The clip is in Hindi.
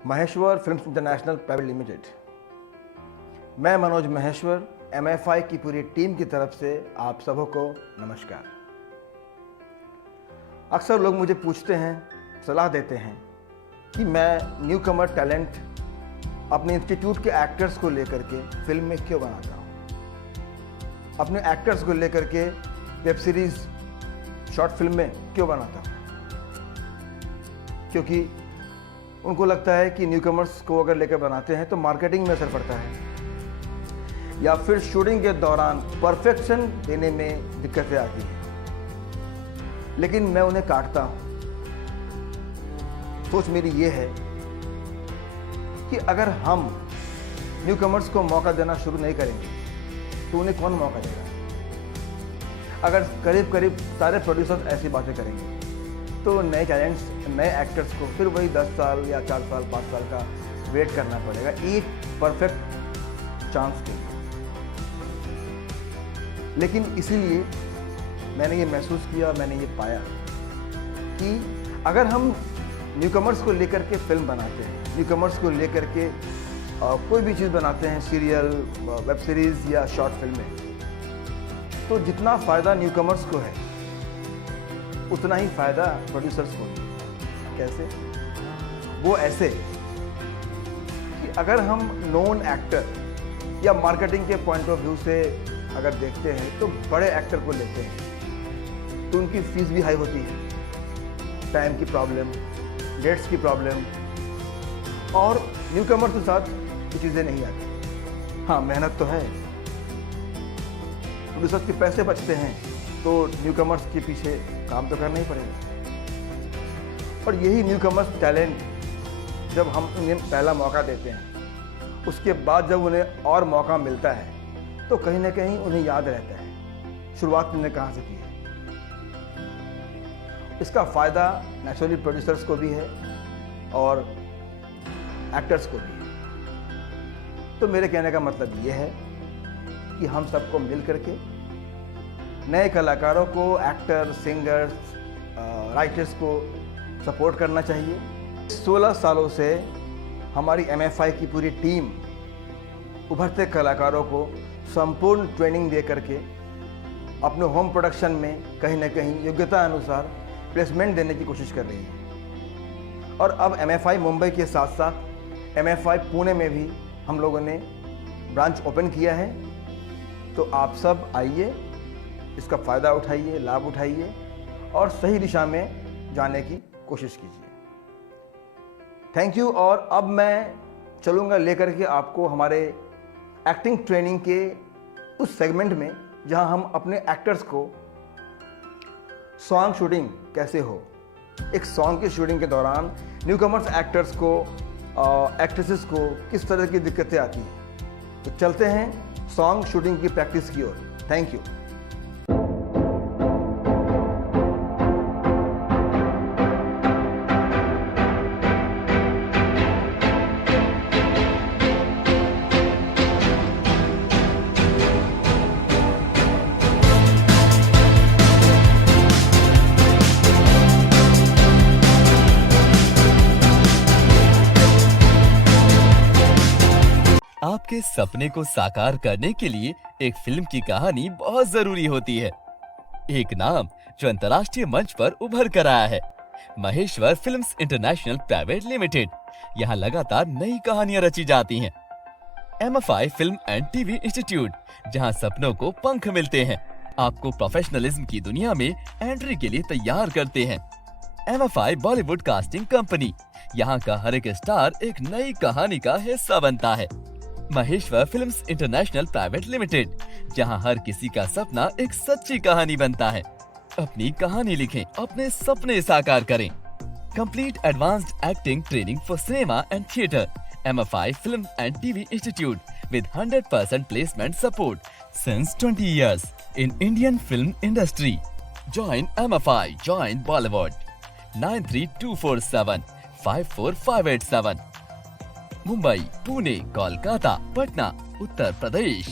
Maheshwar films international private limited. मैं मनोज महेश्वर MFI की पूरी टीम की तरफ से आप सबों को नमस्कार। अक्सर लोग मुझे पूछते हैं, सलाह देते हैं कि मैं न्यू कमर टैलेंट अपने इंस्टीट्यूट के एक्टर्स को लेकर के फिल्म में क्यों बनाता हूँ, अपने एक्टर्स को लेकर के वेब सीरीज शॉर्ट फिल्म में क्यों बनाता हूँ। क्योंकि उनको लगता है कि न्यू कमर्स को अगर लेकर बनाते हैं तो मार्केटिंग में असर पड़ता है या फिर शूटिंग के दौरान परफेक्शन देने में दिक्कतें आती हैं। लेकिन मैं उन्हें काटता हूँ। सोच मेरी ये है कि अगर हम न्यू कमर्स को मौका देना शुरू नहीं करेंगे तो उन्हें कौन मौका देगा। अगर करीब करीब सारे प्रोड्यूसर्स ऐसी बातें करेंगे तो नए टैलेंट्स, नए एक्टर्स को फिर वही 10 साल या 4 साल 5 साल का वेट करना पड़ेगा एक परफेक्ट चांस के लिए। लेकिन इसीलिए मैंने ये महसूस किया, मैंने ये पाया कि अगर हम न्यू कमर्स को लेकर के फिल्म बनाते हैं, न्यू कमर्स को लेकर के कोई भी चीज़ बनाते हैं, सीरियल, वेब सीरीज़ या शॉर्ट फिल्में, तो जितना फ़ायदा न्यू कमर्स को है उतना ही फ़ायदा प्रोड्यूसर्स को है। कैसे? वो ऐसे कि अगर हम नोन एक्टर या मार्केटिंग के पॉइंट ऑफ व्यू से अगर देखते हैं तो बड़े एक्टर को लेते हैं तो उनकी फीस भी हाई होती है, टाइम की प्रॉब्लम, डेट्स की प्रॉब्लम, और न्यू कमर्स के साथ ये चीज़ें नहीं आती। हाँ, मेहनत तो है, प्रोड्यूसर्स के पैसे बचते हैं तो न्यू कमर्स के पीछे काम तो करना ही पड़ेगा। और यही न्यू कमर्स टैलेंट जब हम उन्हें पहला मौका देते हैं, उसके बाद जब उन्हें और मौका मिलता है तो कहीं ना कहीं उन्हें याद रहता है शुरुआत उन्होंने कहाँ से की है। इसका फ़ायदा नेचुरली प्रोड्यूसर्स को भी है और एक्टर्स को भी है। तो मेरे कहने का मतलब ये है कि हम सबको मिल करके नए कलाकारों को, एक्टर, सिंगर्स, राइटर्स को सपोर्ट करना चाहिए। 16 सालों से हमारी MFI की पूरी टीम उभरते कलाकारों को संपूर्ण ट्रेनिंग दे करके अपने होम प्रोडक्शन में कहीं ना कहीं योग्यता अनुसार प्लेसमेंट देने की कोशिश कर रही है। और अब MFI मुंबई के साथ साथ MFI पुणे में भी हम लोगों ने ब्रांच ओपन किया है। तो आप सब आइए, इसका फ़ायदा उठाइए, लाभ उठाइए और सही दिशा में जाने की कोशिश कीजिए। Thank you. और अब मैं चलूँगा लेकर के आपको हमारे एक्टिंग ट्रेनिंग के उस सेगमेंट में जहां हम अपने एक्टर्स को सॉन्ग शूटिंग कैसे हो, एक सॉन्ग की शूटिंग के दौरान न्यू कमर्स एक्टर्स को, एक्ट्रेसेस को किस तरह की दिक्कतें आती हैं। तो चलते हैं सॉन्ग शूटिंग की प्रैक्टिस की ओर। Thank you. आपके सपने को साकार करने के लिए एक फिल्म की कहानी बहुत जरूरी होती है। एक नाम जो अंतर्राष्ट्रीय मंच पर उभर कर आया है, Maheshwar films international private limited. यहाँ लगातार नई कहानियां रची जाती हैं। MFI film and TV institute, जहाँ सपनों को पंख मिलते हैं, आपको प्रोफेशनलिज्म की दुनिया में एंट्री के लिए तैयार करते हैं। MFI बॉलीवुड कास्टिंग कंपनी, यहाँ का हर एक स्टार एक नई कहानी का हिस्सा बनता है। Maheshwar films international private limited, जहां हर किसी का सपना एक सच्ची कहानी बनता है। अपनी कहानी लिखें, अपने सपने साकार करें। Complete advanced acting training for cinema and theatre. MFI film and TV institute with 100% placement support since 20 years in Indian film industry. Join MFI, join Bollywood. 93247 54587. Mumbai, Pune, Kolkata, Patna, Uttar Pradesh.